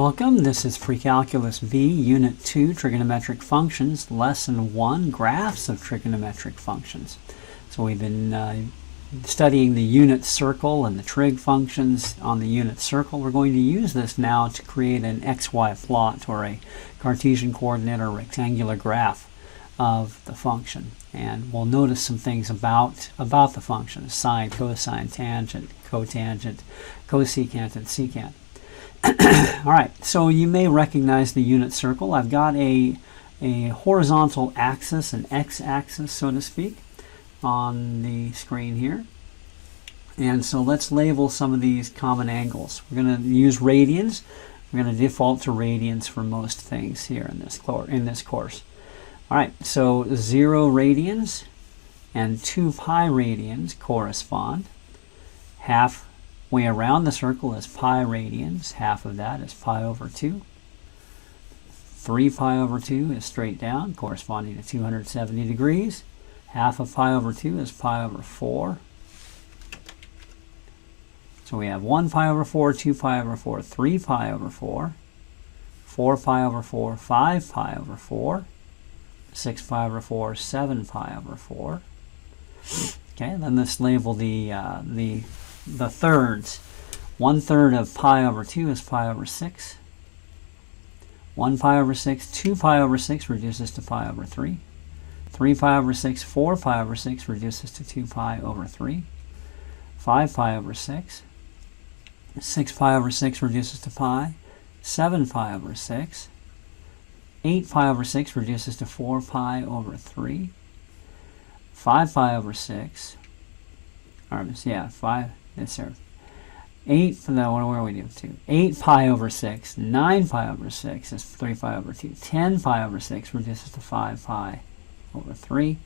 Welcome, this is Pre-Calculus B, Unit 2, Trigonometric Functions, Lesson 1, Graphs of Trigonometric Functions. So we've been studying the unit circle and the trig functions on the unit circle. We're going to use this now to create an XY plot or a Cartesian coordinate or rectangular graph of the function. And we'll notice some things about the function: sine, cosine, tangent, cotangent, cosecant, and secant. All right, so you may recognize the unit circle. I've got a horizontal axis, an x-axis, so to speak, on the screen here. And so let's label some of these common angles. We're going to use radians. We're going to default to radians for most things here in this course. All right, so 0 radians and 2 pi radians correspond. Halfway around the circle is pi radians. Half of that is pi over 2. 3 pi over 2 is straight down, corresponding to 270 degrees. Half of pi over 2 is pi over 4. So we have 1 pi over 4, 2 pi over 4, 3 pi over 4, 4 pi over 4, 5 pi over 4, 6 pi over 4, 7 pi over 4. Okay, then let's label the thirds. 1/3 of pi over 2 is pi over 6. 1 pi over 6, 2 pi over 6 reduces to pi over 3. 3 pi over 6, 4 pi over 6 reduces to 2 pi over 3. 5 pi over 6. 6 pi over 6 reduces to pi. 7 pi over 6. 8 pi over 6 reduces to 4 pi over 3. 5 pi over 6. Or, yeah, 5. Yes, sir. 8, where are we doing? 2. 8 pi over 6. 9 pi over 6 is 3 pi over 2. 10 pi over 6 reduces to 5 pi over 3.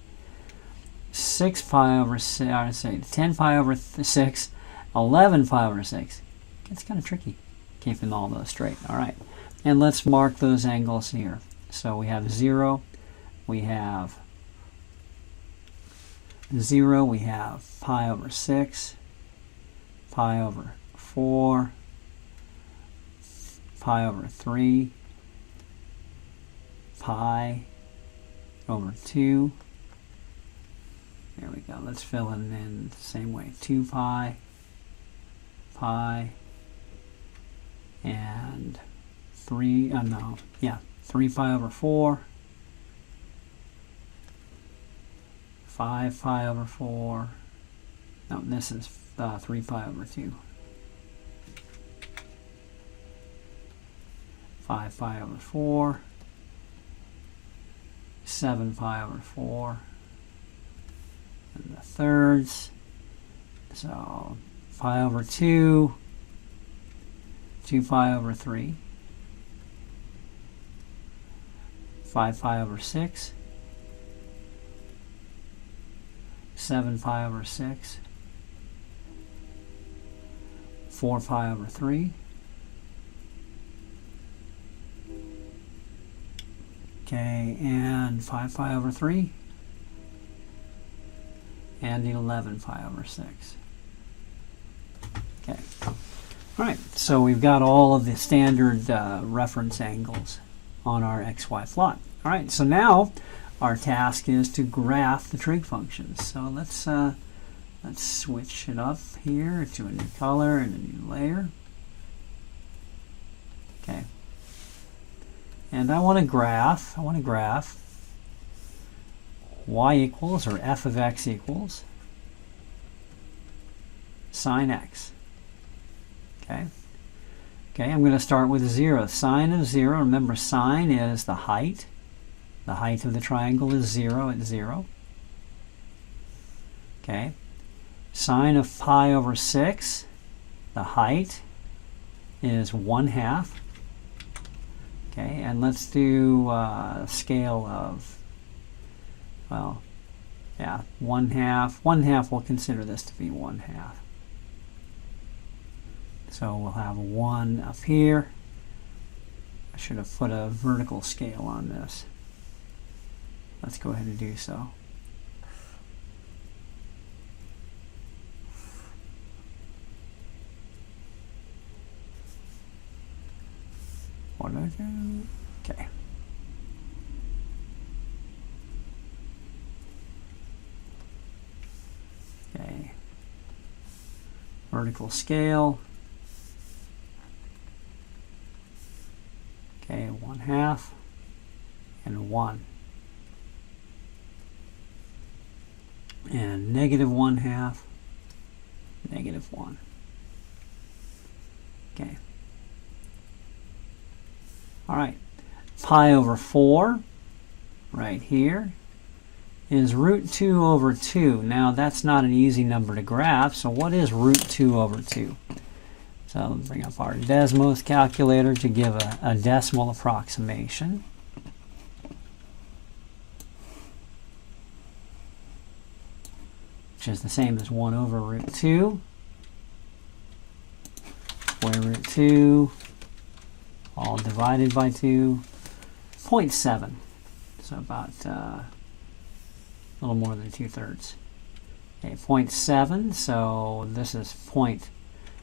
6 pi over 6, I would say 10 pi over 6. 11 pi over 6. It's kind of tricky keeping all those straight. All right. And let's mark those angles here. So we have 0. We have 0. We have pi over 6. Pi over 4. Pi over 3. Pi over 2. There we go. Let's fill it in the same way. 2 pi, pi, and 3 pi over 4, 5 pi over 4. No, this is 3 pi over 2. 5 pi over 4. 7 pi over 4. And the thirds. So pi over 2. 2 pi over 3. 5 pi over 6. 7 pi over 6. 4 pi over 3. Okay, and 5 pi over 3. And 11 pi over 6. Okay. All right, so we've got all of the standard reference angles on our XY plot. All right, so now our task is to graph the trig functions. So let's switch it up here to a new color and a new layer. Okay. And I want to graph y equals, or f of x equals, sine x. Okay. Okay, I'm going to start with 0. Sine of 0, remember sine is the height. The height of the triangle is 0 at 0. Okay. Sine of pi over 6, the height is 1/2. Okay, and let's do a scale of, well, yeah, 1/2. 1/2, we'll consider this to be 1/2. So we'll have 1 up here. I should have put a vertical scale on this. Let's go ahead and do so. What did I do? Okay. Okay. Vertical scale. Okay, 1/2 and 1. And -1/2, -1. Okay. All right. Pi over 4, right here, is √2/2. Now, that's not an easy number to graph, so what is √2/2? So let's bring up our Desmos calculator to give a decimal approximation. Which is the same as 1/√2. Square root 2, all divided by 2, 0.7. So about a little more than 2/3. Okay, 0.7, so this is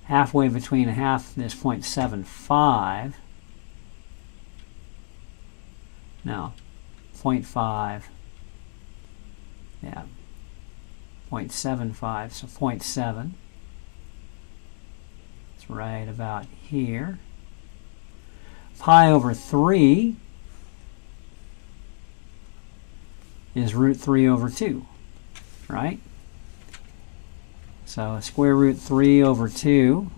halfway between a half, this 0.75. No, 0.5. Yeah, 0.75, so 0.7. It's right about here. Pi over 3 is √3/2, right? So square root 3/2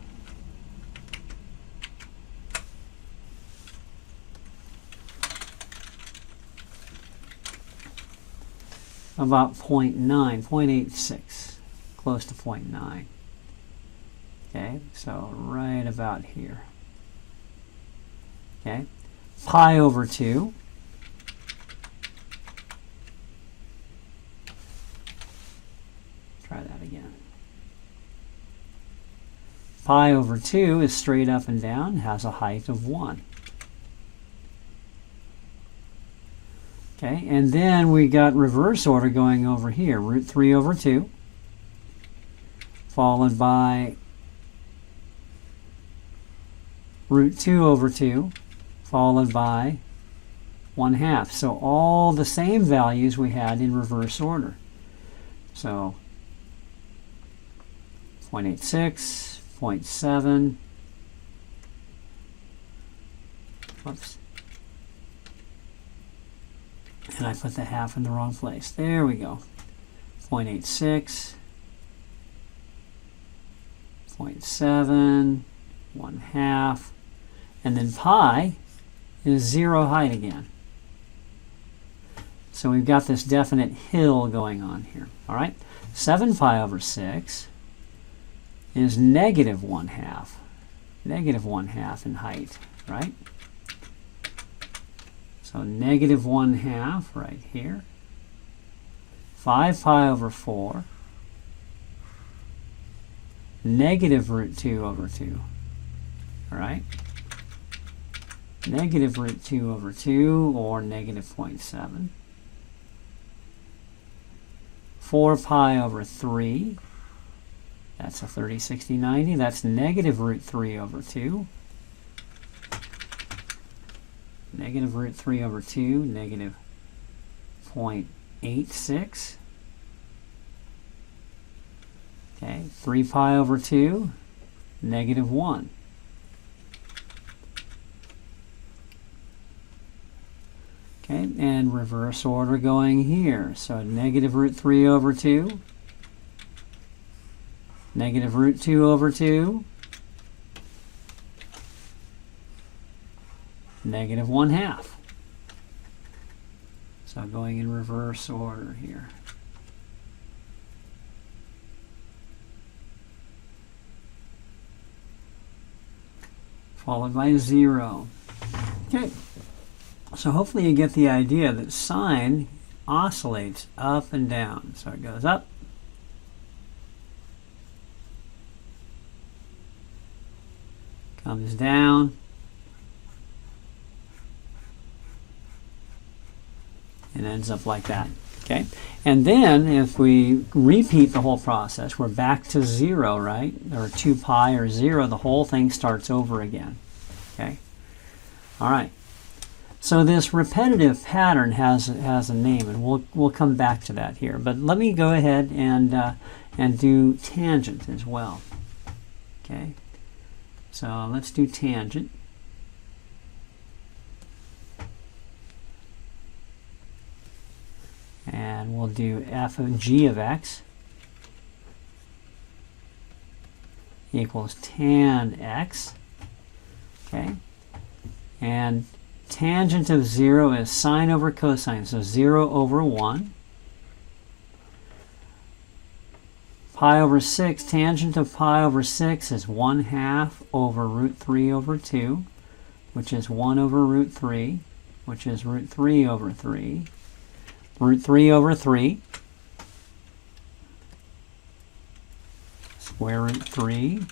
about 0.9, 0.86, close to 0.9. Okay, so right about here. Okay, pi over 2 try that again. Pi over 2 is straight up and down, has a height of 1. Okay, and then we got reverse order going over here, √3/2, followed by √2/2, followed by 1/2. So all the same values we had in reverse order. So 0.86, 0.7, whoops. And I put the half in the wrong place. There we go. 0.86, 0.7, 1/2, and then pi is 0 height again. So we've got this definite hill going on here. All right, 7 pi over 6 is -1/2, -1/2 in height, right? So -1/2 right here. 5 pi over 4, -√2/2. All right? -√2/2 or -0.7. 4 pi over 3. That's a 30, 60, 90. That's -√3/2. -√3/2, -0.86. Okay, 3 pi over 2, -1. Okay, and reverse order going here. So -√3/2, -√2/2, -1/2. So going in reverse order here. Followed by 0. Okay, so hopefully you get the idea that sine oscillates up and down. So it goes up, comes down, and ends up like that. Okay, and then if we repeat the whole process, we're back to 0, right? Or 2 pi or 0, the whole thing starts over again. Okay, All right. So this repetitive pattern has a name, and we'll come back to that here. But let me go ahead and do tangent as well. Okay. So let's do tangent. And we'll do f of g of x equals tan x. Okay. And tangent of 0 is sine over cosine, so 0 over 1. Pi over 6, tangent of pi over 6 is 1/2 over root 3 over 2, which is 1 over root 3, which is root 3 over 3. Root 3 over 3, square root 3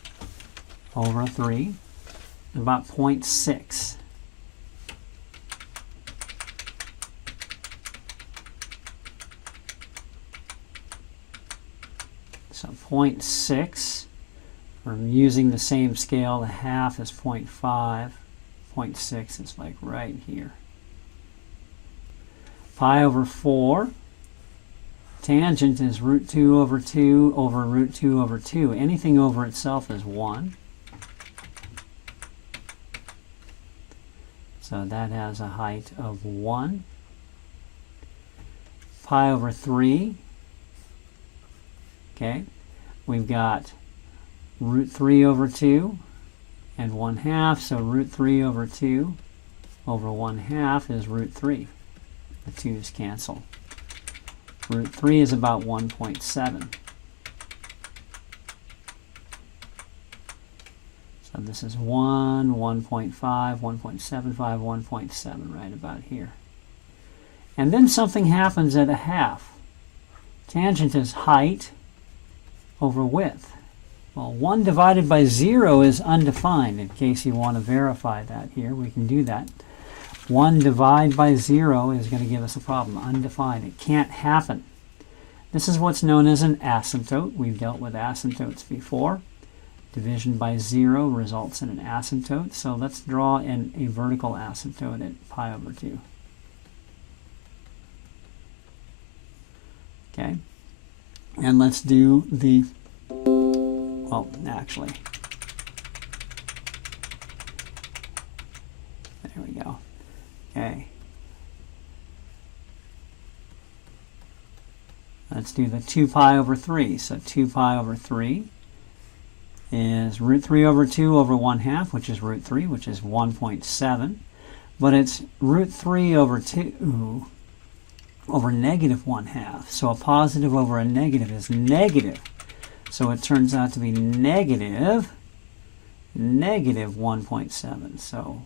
over 3, about 0.6. So 0.6, we're using the same scale, the half is 0.5, 0.6 is like right here. Pi over 4, tangent is root 2 over 2 over root 2 over 2. Anything over itself is 1. So that has a height of 1. Pi over 3, okay, we've got root 3 over 2 and 1/2, so root 3 over 2 over 1/2 is root 3. The 2's cancel. Root 3 is about 1.7. So this is 1, 1.5, 1.75, 1.7, right about here. And then something happens at a half. Tangent is height over width. Well, 1 divided by 0 is undefined. In case you want to verify that here, we can do that. 1 divided by 0 is going to give us a problem. Undefined. It can't happen. This is what's known as an asymptote. We've dealt with asymptotes before. Division by 0 results in an asymptote. So let's draw in a vertical asymptote at pi over 2. Okay. And let's do the, well, actually, there we go. Okay. Let's do the 2 pi over 3. So 2 pi over 3 is root 3 over 2 over 1/2, which is root 3, which is 1.7. But it's root 3 over 2 over negative 1/2. So a positive over a negative is negative. So it turns out to be negative 1.7. So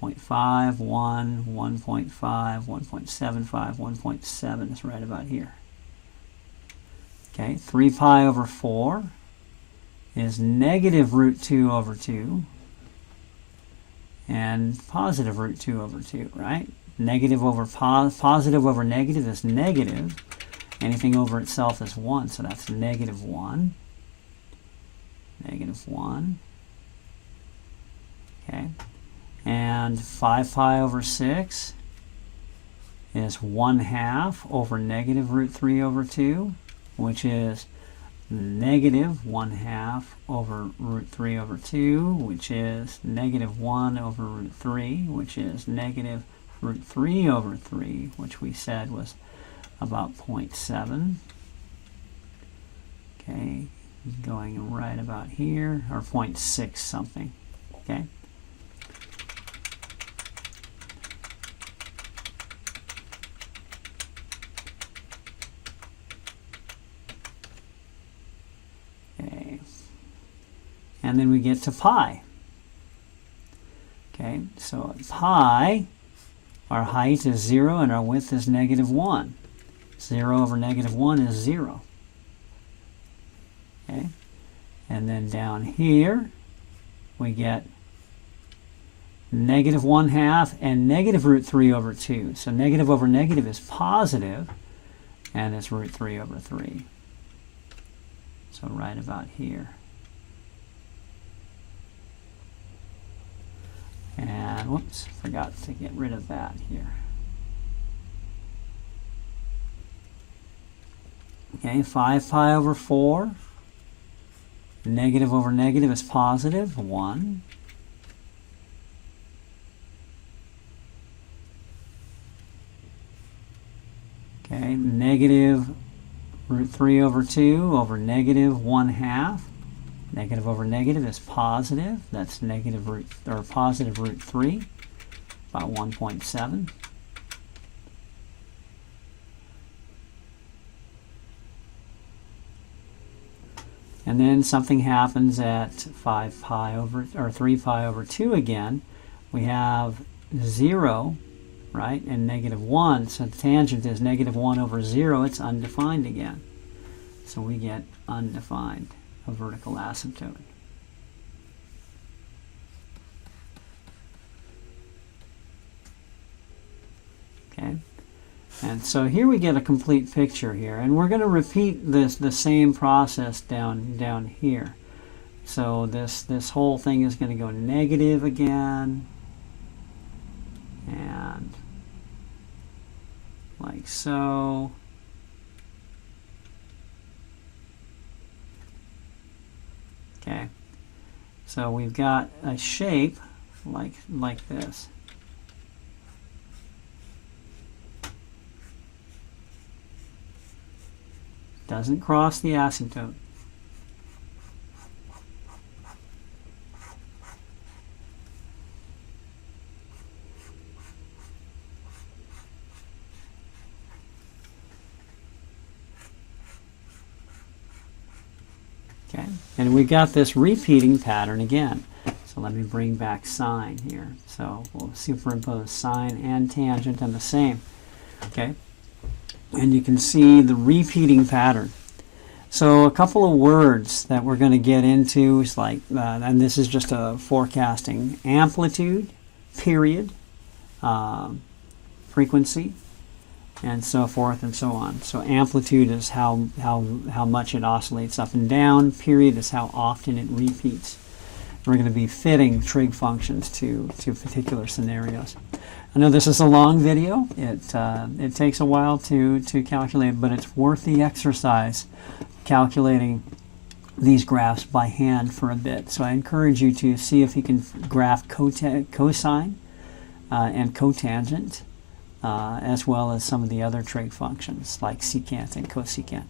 0.5, 1, 1.5, 1.75, 1.7 is right about here. Okay, 3 pi over 4 is negative root 2 over 2 and positive root 2 over 2, right? Negative over positive over negative is negative. Anything over itself is 1, so that's negative 1. Negative 1. Okay. And 5 pi over 6 is 1/2 over negative root 3 over 2, which is negative 1/2 over root 3 over 2, which is negative 1 over root 3, which is negative root 3 over 3, which we said was about 0.7. Okay, going right about here, or 0.6 something. Okay. And then we get to pi. Okay, so at pi, our height is 0 and our width is negative 1. 0 over negative 1 is 0. Okay, and then down here, we get negative 1/2 and negative root 3 over 2. So negative over negative is positive, and it's root 3 over 3. So right about here. And whoops, forgot to get rid of that here. Okay, 5 pi over 4. Negative over negative is positive, 1. Okay, negative root 3 over 2 over negative 1/2. Negative over negative is positive. That's negative root, or positive root 3, about 1.7. And then something happens at 5 pi over, or 3 pi over 2 again. We have 0, right, and negative 1. So the tangent is negative 1 over 0. It's undefined again. So we get undefined, a vertical asymptote. Okay. And so here we get a complete picture here, and we're going to repeat the same process down here. So this whole thing is going to go negative again, and like so. Okay, so we've got a shape like this. Doesn't cross the asymptote. Okay, and we got this repeating pattern again. So let me bring back sine here. So we'll superimpose sine and tangent on the same. Okay. And you can see the repeating pattern. So a couple of words that we're going to get into is like, and this is just a forecasting, amplitude, period, frequency, and so forth and so on. So amplitude is how much it oscillates up and down. Period is how often it repeats. We're going to be fitting trig functions to particular scenarios. I know this is a long video. It takes a while to calculate, but it's worth the exercise calculating these graphs by hand for a bit. So I encourage you to see if you can graph cosine and cotangent, as well as some of the other trig functions like secant and cosecant.